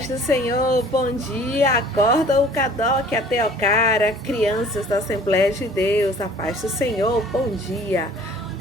paz do Senhor, bom dia, acorda o Cadoc, a Teocara, crianças da Assembleia de Deus, a paz do Senhor, bom dia.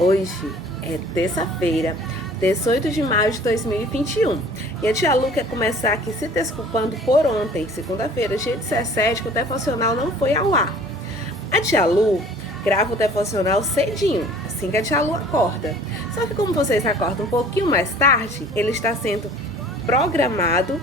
Hoje é terça-feira, 18 de maio de 2021, e a tia Lu quer começar aqui se desculpando por ontem, segunda-feira, dia 17, que o devocional não foi ao ar. A tia Lu grava o devocional cedinho, assim que a tia Lu acorda. Só que como vocês acordam um pouquinho mais tarde, ele está sendo programado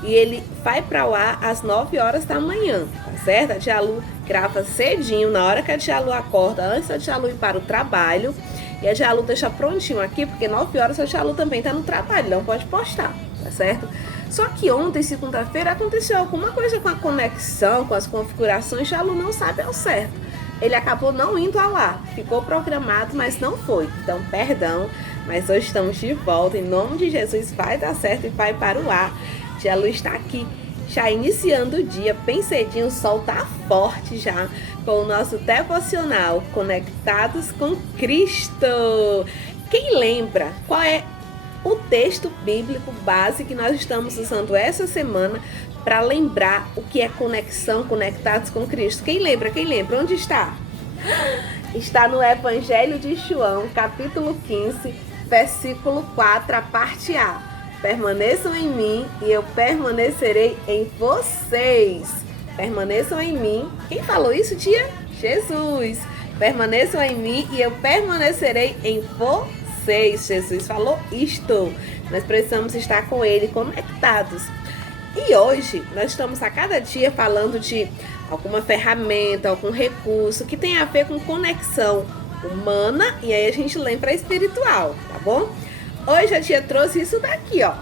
e ele vai para o ar às 9 horas da manhã, tá certo? A tia Lu grava cedinho, na hora que a tia Lu acorda, antes da tia Lu ir para o trabalho, e a tia Lu deixa prontinho aqui, porque 9 horas a tia Lu também está no trabalho, não pode postar, tá certo? Só que ontem, segunda-feira, aconteceu alguma coisa com a conexão, com as configurações, a tia Lu não sabe ao certo. Ele acabou não indo ao ar, ficou programado, mas não foi. Então, perdão, mas hoje estamos de volta. Em nome de Jesus, vai dar certo e vai para o ar. Tia Lu está aqui, já iniciando o dia, bem cedinho, o sol tá forte já, com o nosso devocional, Conectados com Cristo. Quem lembra qual é o texto bíblico base que nós estamos usando essa semana para lembrar o que é conexão, conectados com Cristo? Quem lembra? Quem lembra? Onde está? Está no Evangelho de João, capítulo 15, versículo 4, a parte A. Permaneçam em mim e eu permanecerei em vocês. Permaneçam em mim. Quem falou isso, tia? Jesus. Permaneçam em mim e eu permanecerei em vocês. Jesus falou isto. Nós precisamos estar com Ele conectados. E hoje nós estamos a cada dia falando de alguma ferramenta, algum recurso que tem a ver com conexão humana, e aí a gente lembra espiritual, tá bom? Hoje a tia trouxe isso daqui, ó.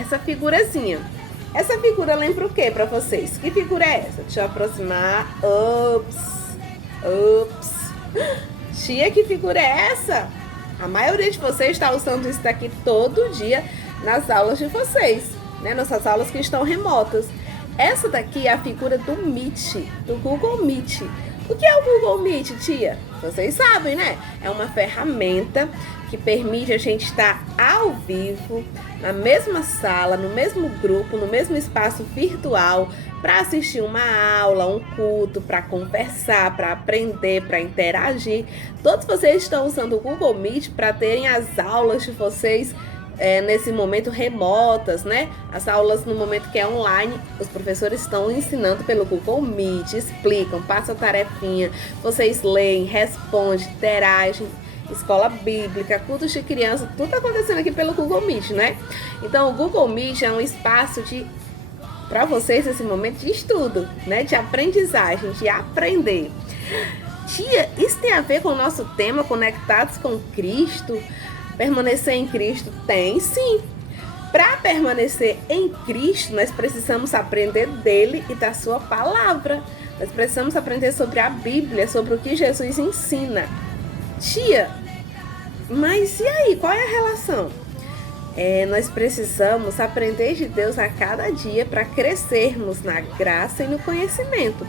Essa figurazinha. Essa figura lembra o que para vocês? Que figura é essa? Deixa eu aproximar. Ups. Tia, que figura é essa? A maioria de vocês está usando isso daqui todo dia nas aulas de vocês, né? Nossas aulas que estão remotas. Essa daqui é a figura do Meet, do Google Meet. O que é o Google Meet, tia? Vocês sabem, né? É uma ferramenta que permite a gente estar ao vivo, na mesma sala, no mesmo grupo, no mesmo espaço virtual, para assistir uma aula, um culto, para conversar, para aprender, para interagir. Todos vocês estão usando o Google Meet para terem as aulas de vocês nesse momento remotas, né? As aulas no momento que é online, os professores estão ensinando pelo Google Meet, explicam, passam tarefinha, vocês leem, respondem, interagem, escola bíblica, cultos de criança, tudo acontecendo aqui pelo Google Meet, né? Então o Google Meet é um espaço para vocês nesse momento de estudo, né? De aprendizagem, de aprender. Tia, isso tem a ver com o nosso tema, Conectados com Cristo? Permanecer em Cristo? Tem sim. Para permanecer em Cristo, nós precisamos aprender dele e da sua palavra. Nós precisamos aprender sobre a Bíblia, sobre o que Jesus ensina. Tia, mas e aí? Qual é a relação? Nós precisamos aprender de Deus a cada dia para crescermos na graça e no conhecimento.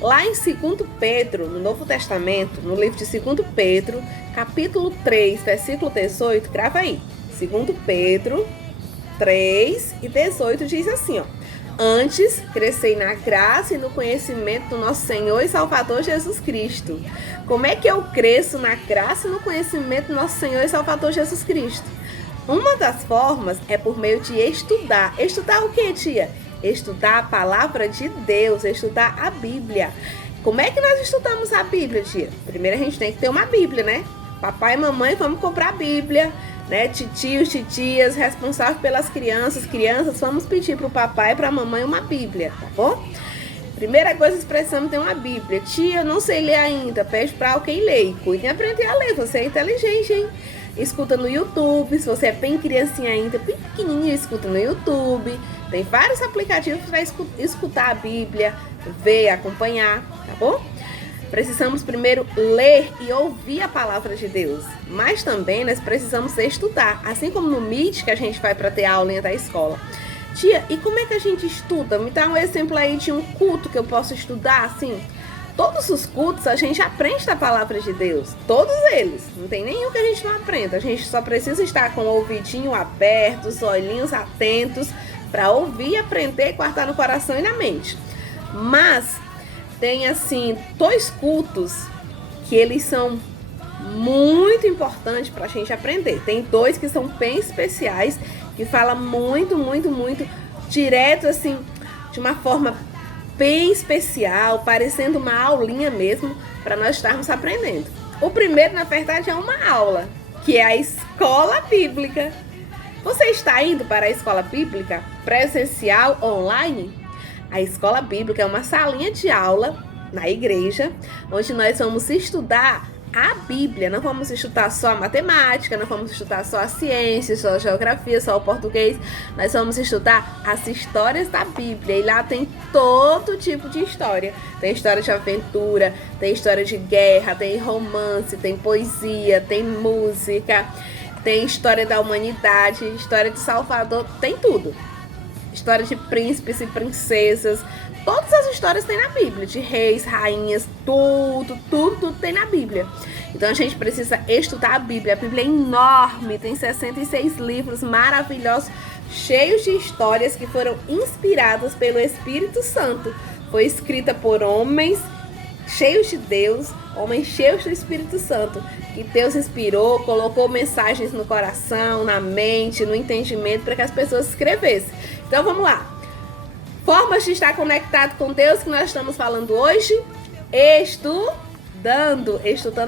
Lá em 2 Pedro, no Novo Testamento, no livro de 2 Pedro, capítulo 3, versículo 18, grava aí. 2 Pedro 3 e 18 diz assim, ó. Antes, crescei na graça e no conhecimento do nosso Senhor e Salvador Jesus Cristo. Como é que eu cresço na graça e no conhecimento do nosso Senhor e Salvador Jesus Cristo? Uma das formas é por meio de estudar. Estudar o que, tia? Estudar a palavra de Deus, estudar a Bíblia. Como é que nós estudamos a Bíblia, tia? Primeiro a gente tem que ter uma Bíblia, né? Papai e mamãe, vamos comprar a Bíblia, né? Titios, titias, responsáveis pelas crianças, vamos pedir para o papai e para a mamãe uma Bíblia, tá bom? Primeira coisa, nós precisamos ter uma Bíblia. Tia, eu não sei ler ainda, pede para alguém ler. E cuide em aprender a ler, você é inteligente, hein? Escuta no YouTube, se você é bem criancinha ainda, bem pequenininha, escuta no YouTube. Tem vários aplicativos para escutar a Bíblia, ver, acompanhar, tá bom? Precisamos primeiro ler e ouvir a palavra de Deus, mas também nós precisamos estudar, assim como no Meet que a gente vai para ter a aulinha da escola. Tia, e como é que a gente estuda? Me dá um exemplo aí de um culto que eu posso estudar, assim? Todos os cultos a gente aprende da palavra de Deus, todos eles, não tem nenhum que a gente não aprenda, a gente só precisa estar com o ouvidinho aberto, os olhinhos atentos para ouvir, aprender, guardar no coração e na mente. Mas tem assim 2 cultos que eles são muito importantes para a gente aprender. Tem 2 que são bem especiais, que falam muito direto, assim, de uma forma bem especial, parecendo uma aulinha mesmo, para nós estarmos aprendendo. O primeiro, na verdade, é uma aula, que é a escola bíblica. Você está indo para a escola bíblica presencial, online? A escola bíblica é uma salinha de aula na igreja, onde nós vamos estudar a Bíblia. Não vamos estudar só a matemática, não vamos estudar só a ciência, só a geografia, só o português. Nós vamos estudar as histórias da Bíblia. E lá tem todo tipo de história. Tem história de aventura, tem história de guerra, tem romance, tem poesia, tem música, tem história da humanidade, história de Salvador, tem tudo. História de príncipes e princesas. Todas as histórias tem na Bíblia, de reis, rainhas, tudo tem na Bíblia. Então a gente precisa estudar a Bíblia. A Bíblia é enorme, tem 66 livros maravilhosos, cheios de histórias que foram inspiradas pelo Espírito Santo. Foi escrita por homens cheios de Deus, homens cheios do Espírito Santo, que Deus inspirou, colocou mensagens no coração, na mente, no entendimento, para que as pessoas escrevessem. Então vamos lá. Formas de estar conectado com Deus que nós estamos falando hoje? Estudando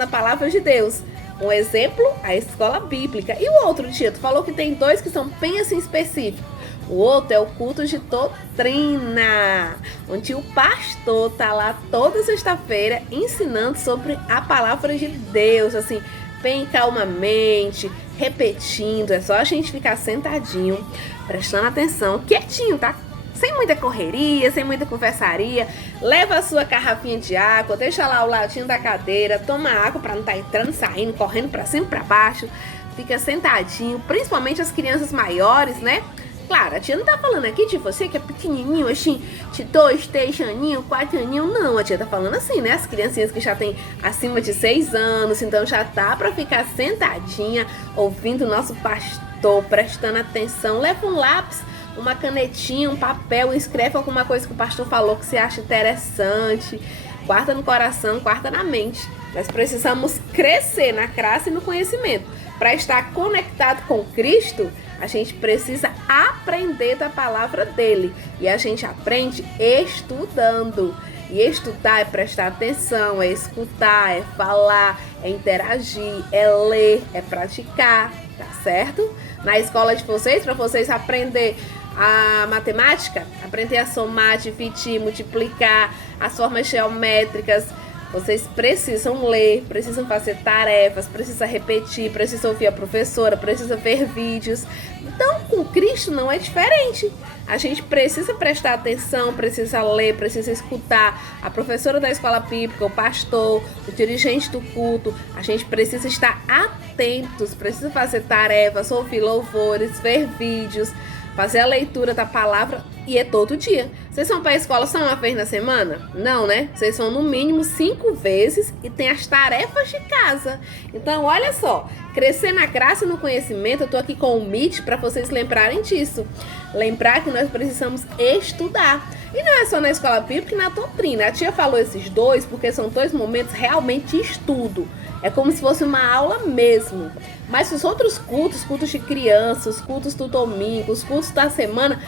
a palavra de Deus. Um exemplo, a escola bíblica. E o outro, Tia? Tu falou que tem 2 que são bem assim específicos. O outro é o culto de doutrina, onde o pastor tá lá toda sexta-feira ensinando sobre a palavra de Deus, assim, bem calmamente, repetindo. É só a gente ficar sentadinho, prestando atenção, quietinho, tá? Sem muita correria, sem muita conversaria. Leva a sua garrafinha de água, deixa lá ao ladinho da cadeira, toma água para não estar entrando, saindo, correndo para cima e para baixo. Fica sentadinho, principalmente as crianças maiores, né? Claro, a tia não tá falando aqui de você que é pequenininho, assim, de 2, 3 aninhos, 4 aninhos, não. A tia tá falando assim, né? As criancinhas que já tem acima de 6 anos, então já tá pra ficar sentadinha, ouvindo o nosso pastor, prestando atenção. Leva um lápis, uma canetinha, um papel, escreve alguma coisa que o pastor falou que você acha interessante. Guarda no coração, guarda na mente. Nós precisamos crescer na graça e no conhecimento. Para estar conectado com Cristo, a gente precisa aprender da palavra dele. E a gente aprende estudando. E estudar é prestar atenção, é escutar, é falar, é interagir, é ler, é praticar, tá certo? Na escola de vocês, para vocês aprender a matemática, aprender a somar, dividir, multiplicar, as formas geométricas, vocês precisam ler, precisam fazer tarefas, precisam repetir, precisam ouvir a professora, precisam ver vídeos. Então, com Cristo não é diferente. A gente precisa prestar atenção, precisa ler, precisa escutar a professora da escola bíblica, o pastor, o dirigente do culto. A gente precisa estar atentos, precisa fazer tarefas, ouvir louvores, ver vídeos, fazer a leitura da palavra, e é todo dia. Vocês vão para a escola só uma vez na semana? Não, né? Vocês vão no mínimo 5 vezes e tem as tarefas de casa. Então, olha só, crescer na graça e no conhecimento, eu tô aqui com o Meet para vocês lembrarem disso. Lembrar que nós precisamos estudar. E não é só na escola bíblica e na doutrina. A tia falou esses 2 porque são 2 momentos realmente de estudo. É como se fosse uma aula mesmo. Mas os outros cultos, cultos de crianças, cultos do domingo, os cultos da semana,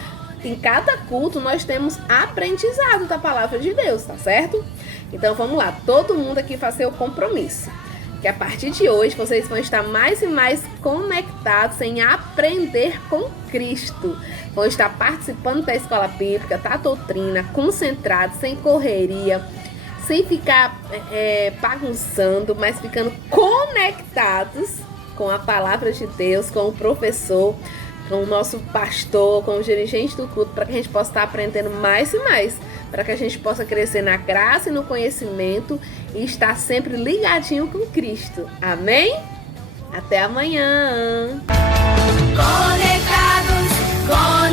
em cada culto nós temos aprendizado da palavra de Deus, tá certo? Então vamos lá, todo mundo aqui fazer o compromisso. Que a partir de hoje vocês vão estar mais e mais conectados em aprender com Cristo. Vão estar participando da escola bíblica, da doutrina, concentrados, sem correria, sem ficar bagunçando, mas ficando conectados com a palavra de Deus, com o professor, com o nosso pastor, com o dirigente do culto, para que a gente possa estar aprendendo mais e mais, para que a gente possa crescer na graça e no conhecimento e estar sempre ligadinho com Cristo. Amém? Até amanhã! Conectados com